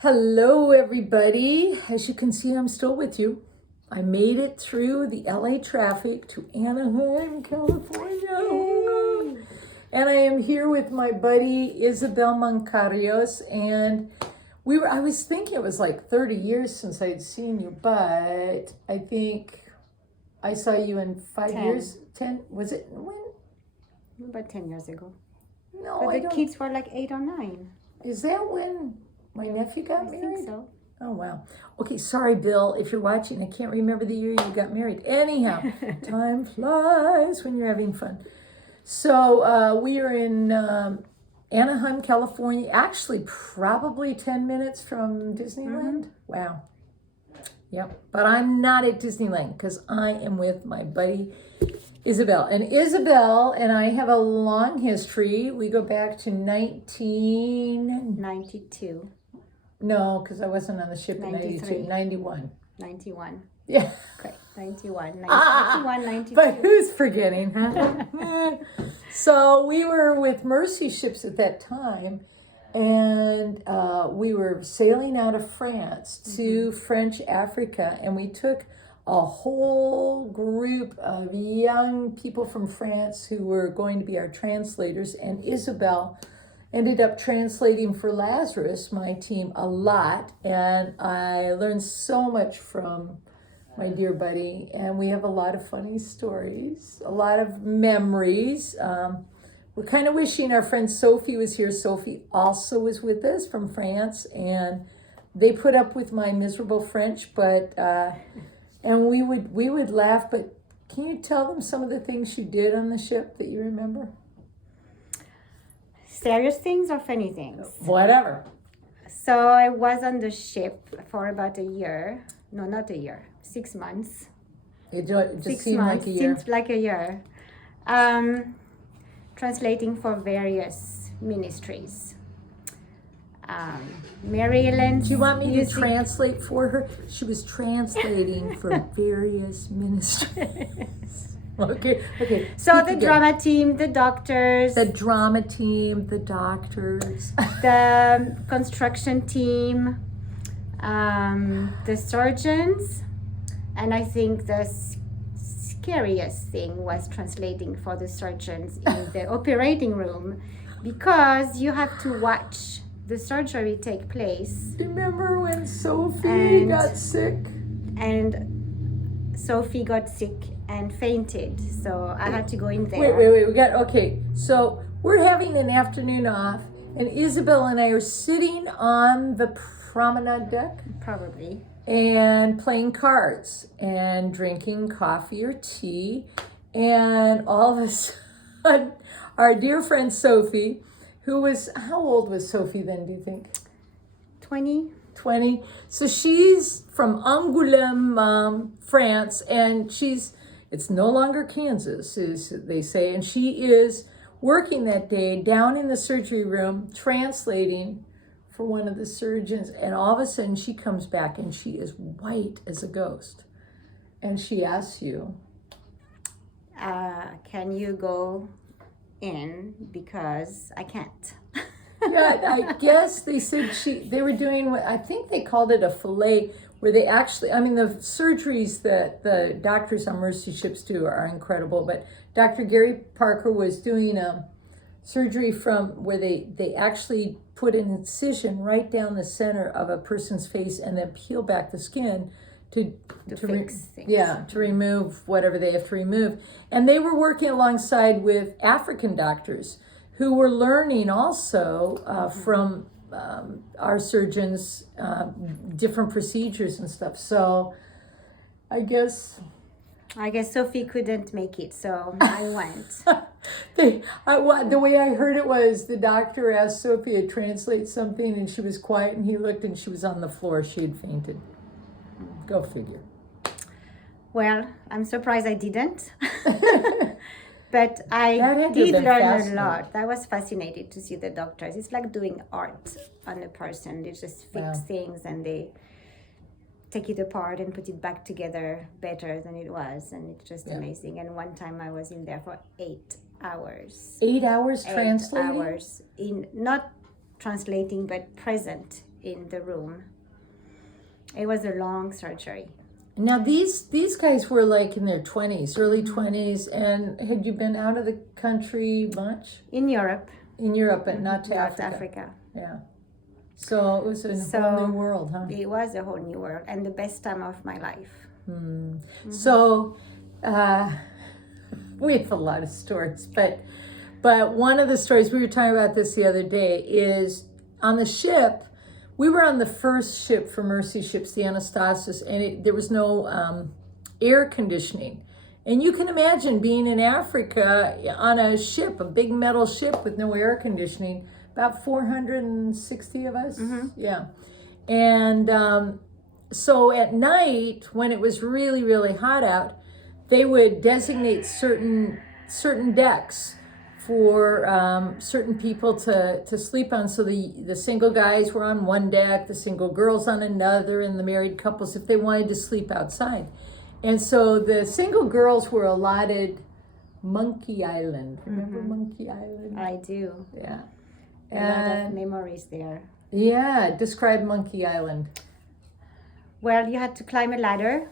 Hello, everybody. As you can see, I'm still with you. I made it through the LA traffic to Anaheim, California. Yay. And I am here with my buddy Isabelle Mancarios. And I was thinking it was like 30 years since I'd seen you, but I think I saw you in 5 10. years. 10? Was it when? About 10 years ago. No, But I the don't. kids were like 8 or 9. Is that when my nephew got I married? think so. Oh, wow. Okay, sorry, Bill, if you're watching. I can't remember the year you got married. Anyhow, time flies when you're having fun. So we are in Anaheim, California. Actually, probably 10 minutes from Disneyland. Wow. Yep. But I'm not at Disneyland because I am with my buddy Isabelle. And Isabelle and I have a long history. We go back to 92. No, because I wasn't on the ship in 93. 92, 91. 91. Yeah. Okay, 91. 91, 92. But who's forgetting, huh? So we were with Mercy ships at that time, and we were sailing out of France to French Africa, and we took a whole group of young people from France who were going to be our translators, and Isabelle ended up translating for Lazarus, my team, a lot, and I learned so much from my dear buddy, and we have a lot of funny stories, a lot of memories. We're kind of wishing our friend Sophie was here. Sophie also was with us from France, and they put up with my miserable French, but and we would laugh. But can you tell them some of the things you did on the ship that you remember? Serious things or funny things? Whatever. So I was on the ship for about a year. No, not a year. 6 months. It just 6 seemed months. like a year. Seems like a year. Translating for various ministries. Mary Ellen. Do you want me to translate for her? She was translating for various ministries. Okay. So Keep the it drama team, the doctors, going. The drama team, the doctors, the construction team, the surgeons, and I think the scariest thing was translating for the surgeons in the operating room, because you have to watch the surgery take place. Remember when Sophie And- got sick? And Sophie got sick and fainted, so I had to go in there. Wait. Okay. So we're having an afternoon off, and Isabelle and I are sitting on the promenade deck Probably. and playing cards and drinking coffee or tea. And all of a sudden, our dear friend Sophie, how old was Sophie then, do you think? 20. 20. So she's from Angoulême, France, and it's no longer Kansas, as they say, and she is working that day down in the surgery room, translating for one of the surgeons, and all of a sudden she comes back and she is white as a ghost. And she asks you, Can you go in, because I can't. yeah, I guess they said they were doing what I think they called it a fillet, where they actually, the surgeries that the doctors on Mercy ships do are incredible, but Dr. Gary Parker was doing a surgery from where they actually put an incision right down the center of a person's face and then peel back the skin to fix things. Yeah, to remove whatever they have to remove. And they were working alongside with African doctors who were learning also from our surgeons different procedures and stuff. So I guess Sophie couldn't make it, so I went. the way I heard it was the doctor asked Sophie to translate something, and she was quiet, and he looked, and she was on the floor. She had fainted. Go figure. Well, I'm surprised I didn't. But I That had to did have been learn a fascinating. lot. I was fascinated to see the doctors. It's like doing art on a person. They just fix Wow. things and they take it apart and put it back together better than it was. And it's just amazing. And one time I was in there for 8 hours. 8 hours 8 translating? hours in not translating but present in the room. It was a long surgery. Now these guys were like in their 20s, early Mm-hmm. 20s, and had you been out of the country much? In Europe. In Europe, but not to Not Africa. Yeah. So it was a So whole new world, huh? it was a whole new world and the best time of my life. So we have a lot of stories, but one of the stories, we were talking about this the other day, is on the ship. We were on the first ship for Mercy ships, the Anastasis, and there was no air conditioning. And you can imagine being in Africa on a ship, a big metal ship with no air conditioning, about 460 of us. Yeah. And so at night, when it was really, really hot out, they would designate certain decks for certain people to sleep on. So the single guys were on one deck, the single girls on another, and the married couples if they wanted to sleep outside. And so the single girls were allotted Monkey Island. Remember Monkey Island? I do. Yeah. A lot of memories there. Yeah, describe Monkey Island. Well, you had to climb a ladder,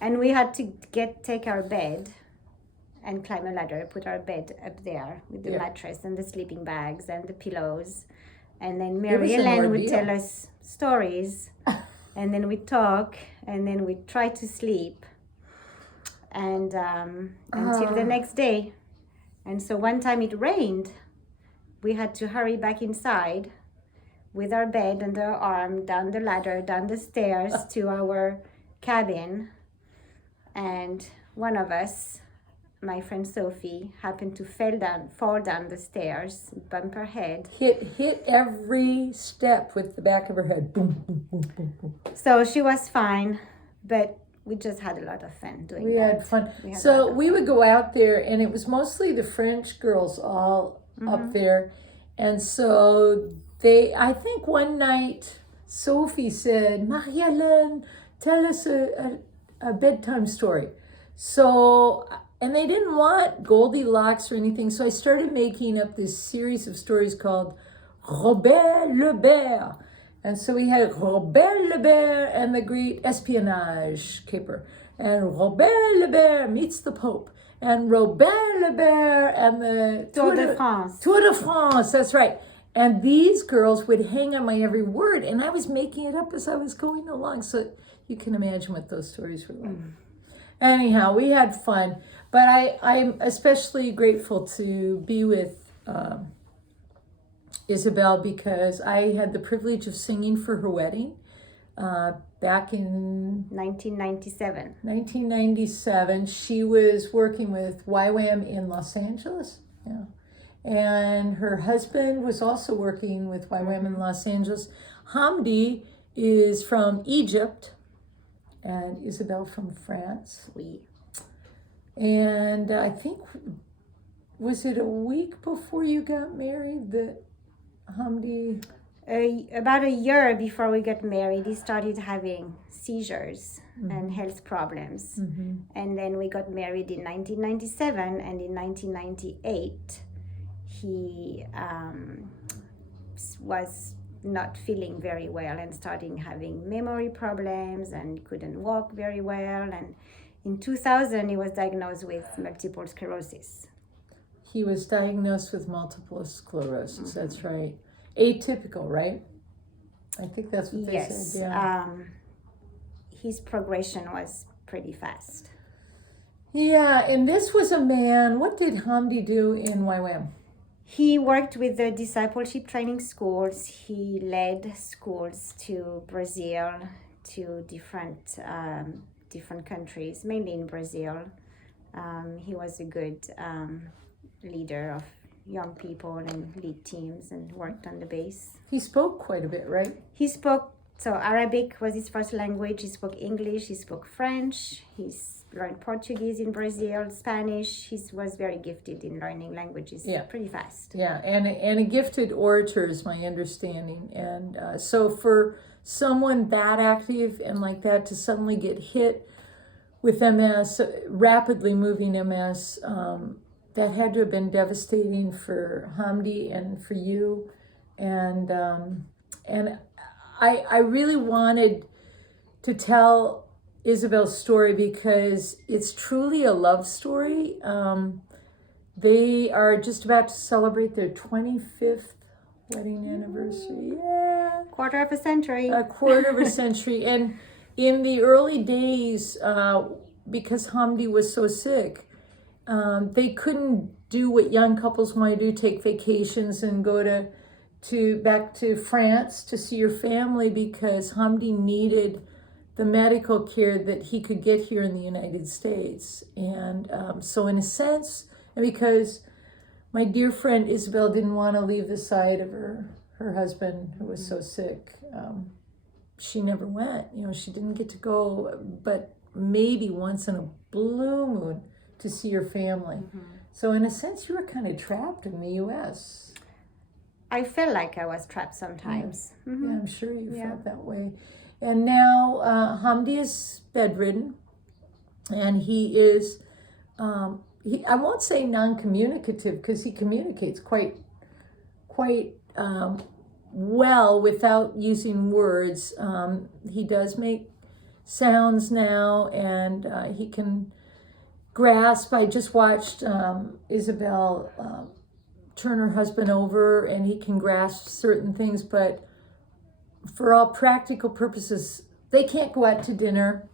and we had to take our bed and climb a ladder, put our bed up there with the mattress and the sleeping bags and the pillows. And then Mary Ellen would tell us stories, and then we'd talk, and then we'd try to sleep, and until the next day. And so one time it rained. We had to hurry back inside with our bed under our arm, down the ladder, down the stairs to our cabin. And one of us, my friend Sophie, happened to fall down the stairs, bump her head. Hit every step with the back of her head. Boom, boom, boom, boom, boom. So she was fine, but we just had a lot of fun doing that. We had fun. So we would go out there, and it was mostly the French girls all up there. And so I think one night, Sophie said, Marie-Hélène, tell us a bedtime story. So, and they didn't want Goldilocks or anything, so I started making up this series of stories called Robert le Bear. And so we had Robert le Bear and the Great Espionage Caper, and Robert le Bear meets the Pope, and Robert le Bear and the Tour de France. Tour de France, that's right. And these girls would hang on my every word, and I was making it up as I was going along. So you can imagine what those stories were like. Anyhow, we had fun. But I'm especially grateful to be with Isabelle, because I had the privilege of singing for her wedding back in 1997. 1997. She was working with YWAM in Los Angeles. Yeah. And her husband was also working with YWAM in Los Angeles. Hamdy is from Egypt, and Isabelle from France. Oui. And I think, was it a week before you got married that Hamdy? About a year before we got married, he started having seizures and health problems. And then we got married in 1997, and in 1998, he was not feeling very well and starting having memory problems and couldn't walk very well. And in 2000, he was diagnosed with multiple sclerosis. He was diagnosed with multiple sclerosis, that's right. Atypical, right? I think that's what they said, yeah. His progression was pretty fast. Yeah, and this was a man, what did Hamdy do in YWAM? He worked with the discipleship training schools. He led schools to Brazil, to different countries, mainly in Brazil. He was a good leader of young people and lead teams and worked on the base. He spoke quite a bit, right? He spoke, so Arabic was his first language. He spoke English, he spoke French, he's learned Portuguese in Brazil, Spanish. He was very gifted in learning languages pretty fast. Yeah, and a gifted orator is my understanding. And so for someone that active and like that to suddenly get hit with MS, rapidly moving MS, that had to have been devastating for Hamdy and for you. And I really wanted to tell Isabel's story because it's truly a love story. They are just about to celebrate their 25th wedding anniversary. Yeah. Quarter of a century. A quarter of a century. And in the early days, because Hamdy was so sick, they couldn't do what young couples want to do, take vacations and go back to France to see your family, because Hamdy needed the medical care that he could get here in the United States. And so in a sense, and because my dear friend Isabelle didn't want to leave the side of her husband who was so sick, she never went. She didn't get to go, but maybe once in a blue moon to see your family. Mm-hmm. So in a sense, you were kind of trapped in the U.S. I felt like I was trapped sometimes. Yeah, Mm-hmm. I'm sure you felt that way. And now Hamdy is bedridden, and he is, I won't say non-communicative, because he communicates quite well without using words. He does make sounds now, and he can grasp. I just watched Isabelle turn her husband over, and he can grasp certain things, but for all practical purposes, they can't go out to dinner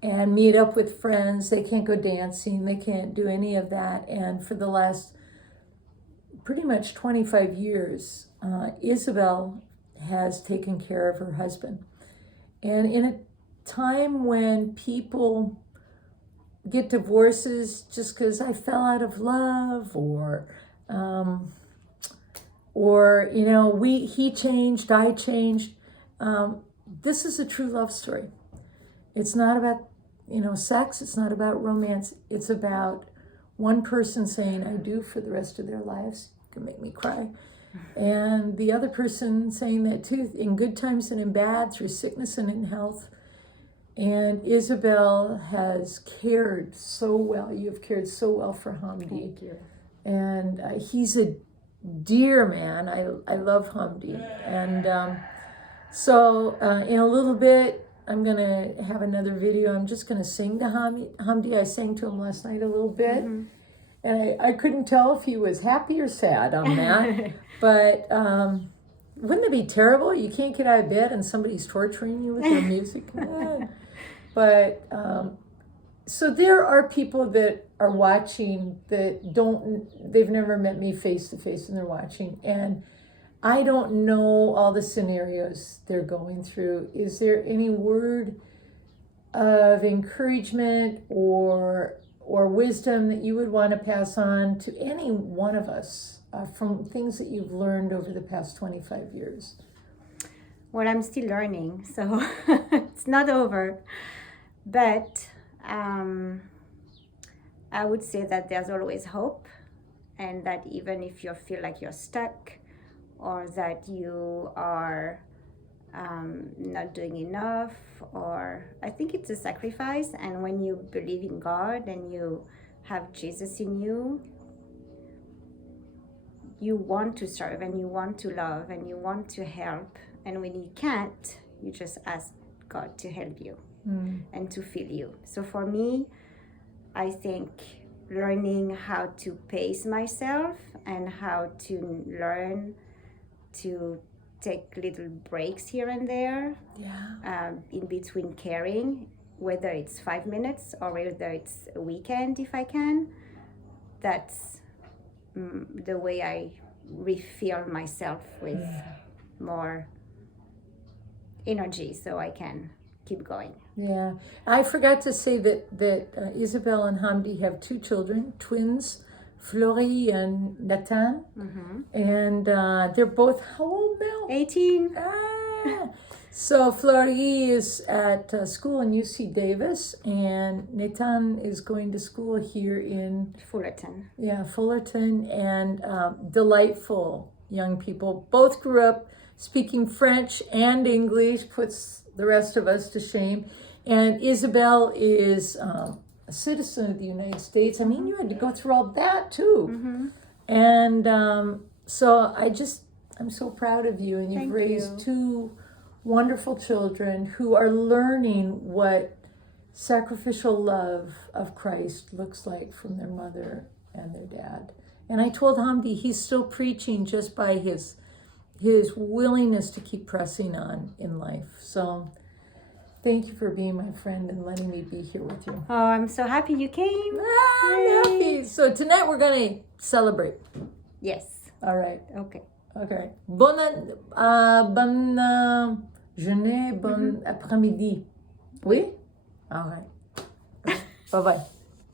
and meet up with friends. They can't go dancing. They can't do any of that. And for the last pretty much 25 years, Isabelle has taken care of her husband. And in a time when people get divorces just because I fell out of love, or he changed, I changed. This is a true love story. It's not about, sex. It's not about romance. It's about one person saying I do for the rest of their lives. You can make me cry. And the other person saying that too, in good times and in bad, through sickness and in health. And Isabelle has cared so well. You've cared so well for Hamdy. Thank you. And he's a dear man. I love Hamdy. And so in a little bit, I'm going to have another video. I'm just going to sing to Hamdy. I sang to him last night a little bit. Mm-hmm. And I couldn't tell if he was happy or sad on that. But wouldn't it be terrible? You can't get out of bed and somebody's torturing you with their music. But so there are people that are watching that they've never met me face to face, and they're watching. And I don't know all the scenarios they're going through. Is there any word of encouragement or wisdom that you would want to pass on to any one of us from things that you've learned over the past 25 years? Well, I'm still learning, so it's not over. But I would say that there's always hope, and that even if you feel like you're stuck, or that you are not doing enough, or I think it's a sacrifice. And when you believe in God and you have Jesus in you, you want to serve and you want to love and you want to help. And when you can't, you just ask God to help you and to fill you. So for me, I think learning how to pace myself and how to learn to take little breaks here and there, in between caring, whether it's 5 minutes or whether it's a weekend if I can. That's the way I refill myself with more energy so I can keep going. Yeah, I forgot to say that Isabelle and Hamdy have 2 children, twins, Florie and Nathan, and they're both how old now? 18. So Florie is at school in UC Davis, and Nathan is going to school here in Fullerton. Yeah, Fullerton, and delightful young people. Both grew up speaking French and English, puts the rest of us to shame. And Isabelle is a citizen of the United States. I mean, you had to go through all that too. And so I'm so proud of you, and you've raised 2 wonderful children who are learning what sacrificial love of Christ looks like from their mother and their dad. And I told Hamdi he's still preaching just by his willingness to keep pressing on in life. So thank you for being my friend and letting me be here with you. Oh, I'm so happy you came. I'm happy. So tonight we're going to celebrate. Yes. All right. Okay. Okay. Bonne journée, bon après-midi. Oui? All right. Bye-bye.